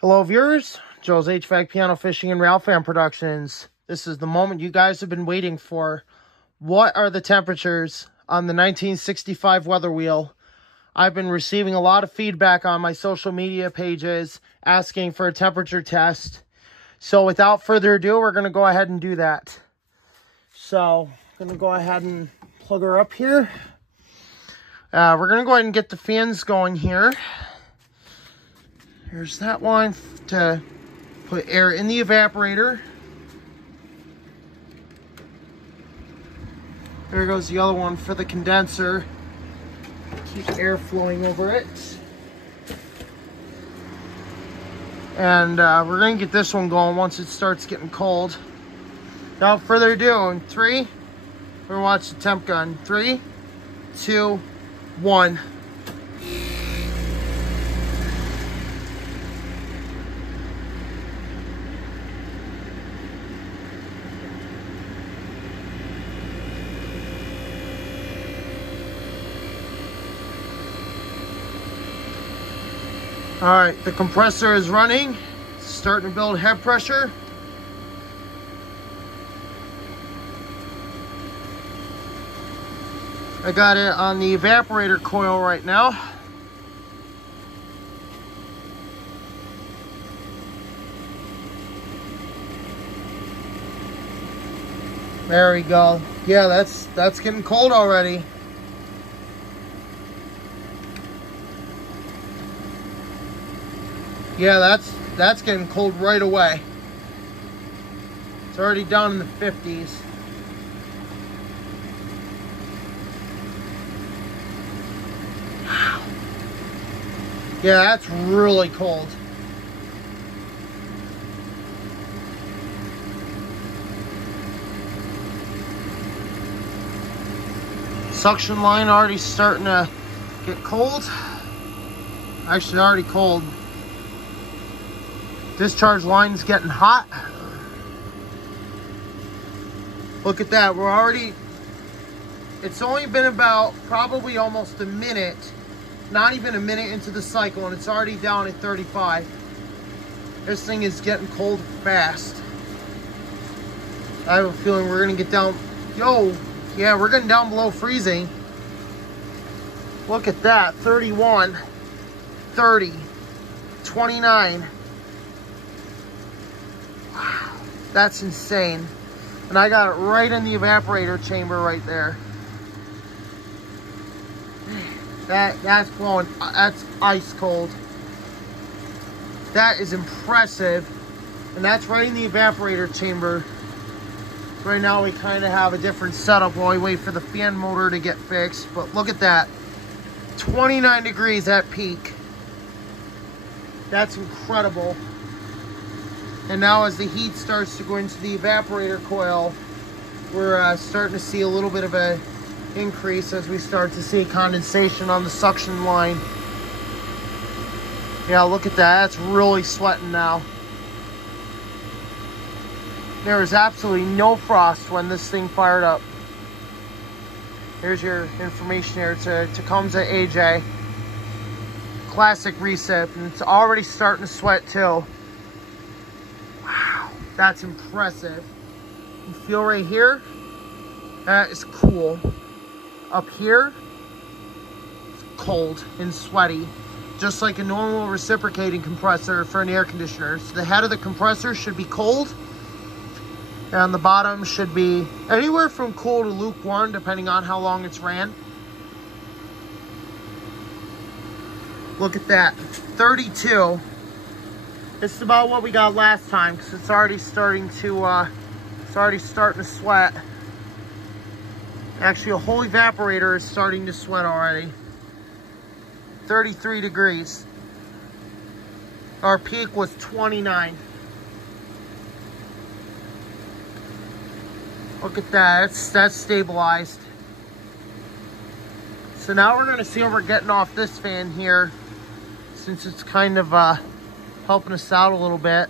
Hello viewers, Joe's HVAC Piano Fishing and Rail Fan Productions. This is the moment you guys have been waiting for. What are the temperatures on the 1965 weather wheel? I've been receiving a lot of feedback on my social media pages asking for a temperature test. So without further ado, we're going to go ahead and do that. So I'm going to go ahead and plug her up here. We're going to go ahead and get the fans going here. Here's that one to put air in the evaporator. There goes the other one for the condenser. Keep air flowing over it. And we're going to get this one going once it starts getting cold. Without further ado, in 3, we're going to watch the temp gun. 3, 2, 1. All right, the compressor is running. It's starting to build head pressure. I got it on the evaporator coil right now. There we go. Yeah, that's getting cold already. Yeah, that's getting cold right away. It's already down in the 50s. Wow. Yeah, that's really cold. Suction line already starting to get cold. Actually, already cold. Discharge line's getting hot. Look at that, we're already, it's only been about probably almost a minute, not even a minute into the cycle, and it's already down at 35. This thing is getting cold fast. I have a feeling we're gonna get down, yeah, we're getting down below freezing. Look at that, 31, 30, 29. That's insane. And I got it right in the evaporator chamber right there. That's blowing. That's ice cold. That is impressive. And that's right in the evaporator chamber. So right now we kind of have a different setup while we wait for the fan motor to get fixed. But look at that. 29 degrees at peak. That's incredible. And now as the heat starts to go into the evaporator coil, we're starting to see a little bit of an increase as we start to see condensation on the suction line. Yeah, look at that. That's really sweating now. There is absolutely no frost when this thing fired up. Here's your information here to Tecumseh AJ. Classic recip, and it's already starting to sweat too. That's impressive. You feel right here? That is cool. Up here, it's cold and sweaty. Just like a normal reciprocating compressor for an air conditioner. So the head of the compressor should be cold. And the bottom should be anywhere from cool to lukewarm, depending on how long it's ran. Look at that, 32. This is about what we got last time because it's already starting to sweat. Actually, a whole evaporator is starting to sweat already. 33 degrees. Our peak was 29. Look at that, that's stabilized. So now we're gonna see what we're getting off this fan here, since it's kind of helping us out a little bit.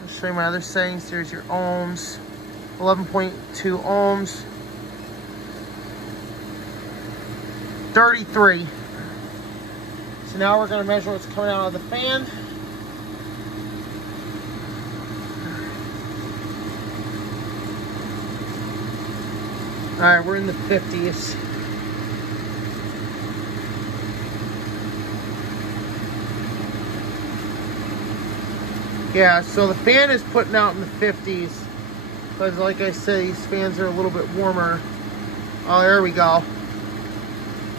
I'll show you my other settings. There's your ohms, 11.2 ohms, 33. So now we're going to measure what's coming out of the fan. All right, we're in the 50s. Yeah, so the fan is putting out in the 50s. Because like I said, these fans are a little bit warmer. Oh, there we go.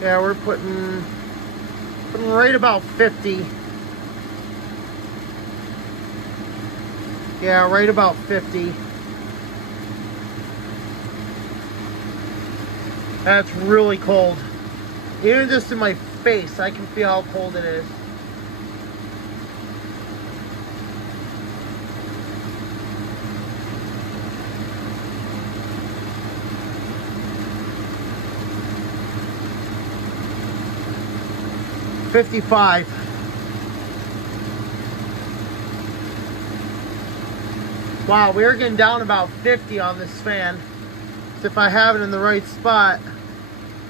Yeah, we're putting right about 50. Yeah, right about 50. That's really cold. Even just in my face, I can feel how cold it is. $55. Wow, we're getting down about 50 on this fan. So if I have it in the right spot,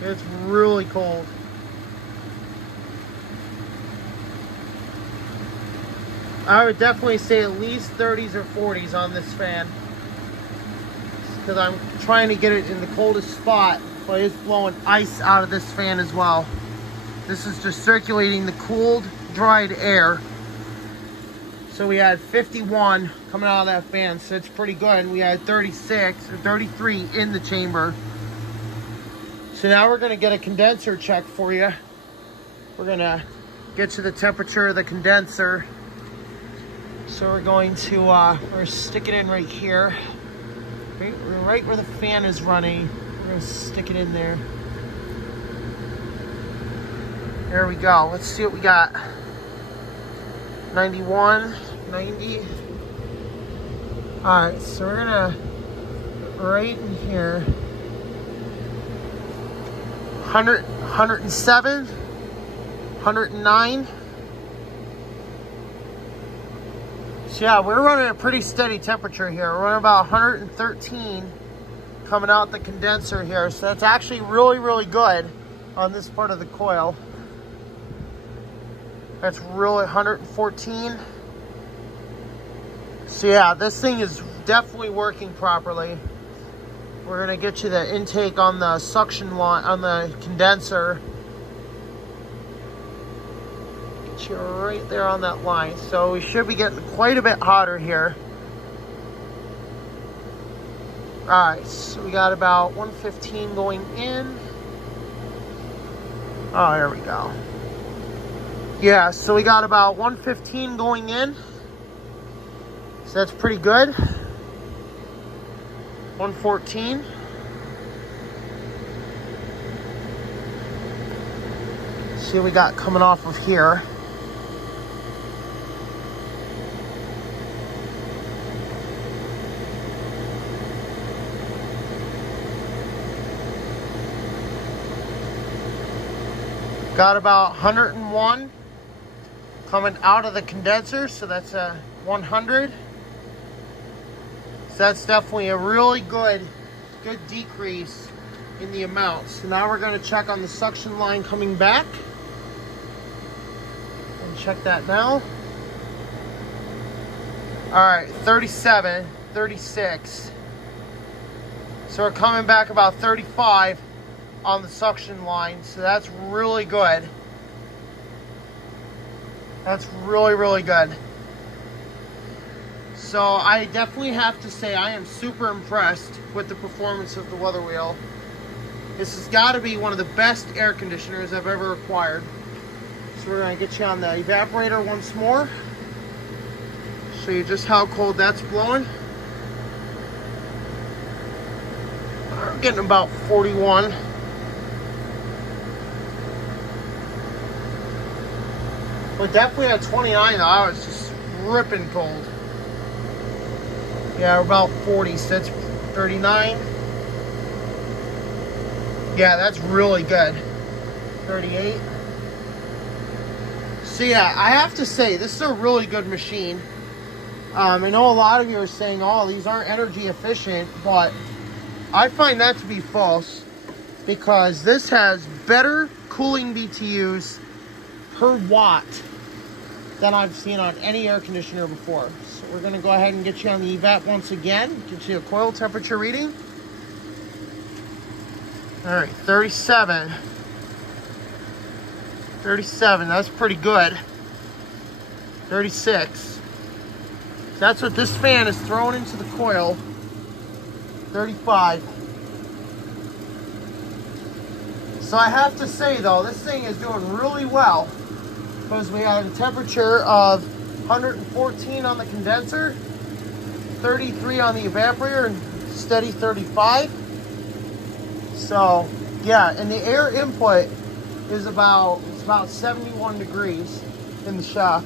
it's really cold. I would definitely say at least 30s or 40s on this fan. Because I'm trying to get it in the coldest spot, but it's blowing ice out of this fan as well. This is just circulating the cooled, dried air. So we had 51 coming out of that fan, so it's pretty good. We had 36 or 33 in the chamber. So now we're gonna get a condenser check for you. We're gonna get you the temperature of the condenser. So we're going to, we're stick it in right here. Right where the fan is running. We're gonna stick it in there. There we go. Let's see what we got. 91, 90. All right, so we're gonna right in here. 100, 107, 109. So yeah, we're running a pretty steady temperature here. We're running about 113 coming out the condenser here. So that's actually really, really good on this part of the coil. That's really 114. So yeah, this thing is definitely working properly. We're gonna get you the intake on the suction line, on the condenser. Get you right there on that line. So we should be getting quite a bit hotter here. All right, so we got about 115 going in. Oh, there we go. Yeah, so we got about 115 going in. So that's pretty good. 114. See what we got coming off of here. Got about 101 coming out of the condenser, so that's a 100. So that's definitely a really good decrease in the amount. So now we're going to check on the suction line coming back. And check that now. All right, 37, 36. So we're coming back about 35 on the suction line, so that's really good. That's really, really good. So I definitely have to say I am super impressed with the performance of the Weather Wheel. This has got to be one of the best air conditioners I've ever acquired. So we're going to get you on the evaporator once more. Show you just how cold that's blowing. We're getting about 41. But definitely at 29 though, I was just ripping cold. Yeah, we're about 40, so that's 39. Yeah, that's really good. 38. So yeah, I have to say, this is a really good machine. I know a lot of you are saying, oh, these aren't energy efficient, but I find that to be false because this has better cooling BTUs, per watt than I've seen on any air conditioner before. So we're gonna go ahead and get you on the evap once again, get you a coil temperature reading. All right, 37. 37, that's pretty good. 36. That's what this fan is throwing into the coil. 35. So I have to say though, this thing is doing really well, because we have a temperature of 114 on the condenser, 33 on the evaporator, and steady 35. So yeah, and the air input is about 71 degrees in the shop.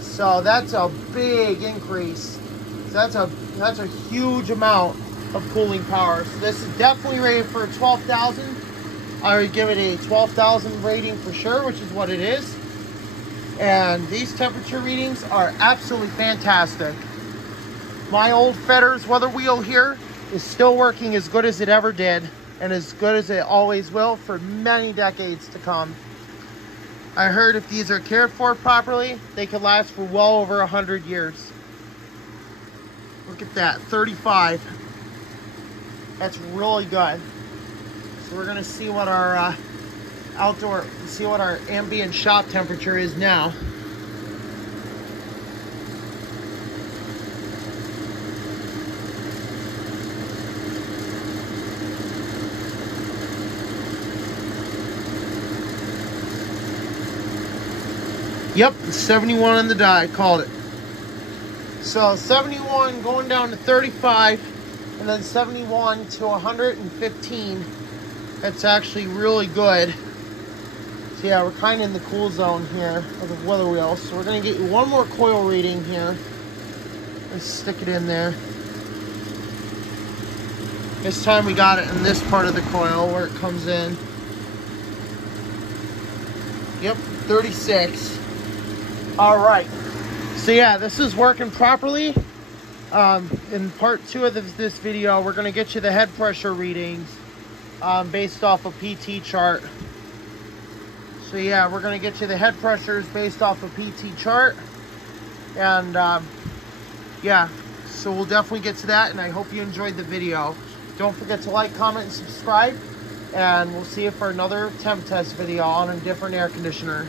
So that's a big increase. So that's a huge amount of cooling power. So this is definitely rated for 12,000. I would give it a 12,000 rating for sure, which is what it is. And these temperature readings are absolutely fantastic. My old Fetters weather wheel here is still working as good as it ever did, and as good as it always will for many decades to come. I heard if these are cared for properly, they could last for well over 100 years. Look at that, 35. That's really good. So we're gonna see what our our ambient shop temperature is now. Yep, 71 on the die, called it. So 71 going down to 35, and then 71 to 115. That's actually really good. So yeah, we're kind of in the cool zone here of the weather wheel. So we're gonna get you one more coil reading here. Let's stick it in there. This time we got it in this part of the coil where it comes in. Yep, 36. All right, so yeah, this is working properly. In part 2 of this video, we're gonna get you the head pressure readings based off a PT chart. So yeah, we're gonna get you the head pressures based off a PT chart. And yeah, so we'll definitely get to that, and I hope you enjoyed the video. Don't forget to like, comment, and subscribe, and we'll see you for another temp test video on a different air conditioner.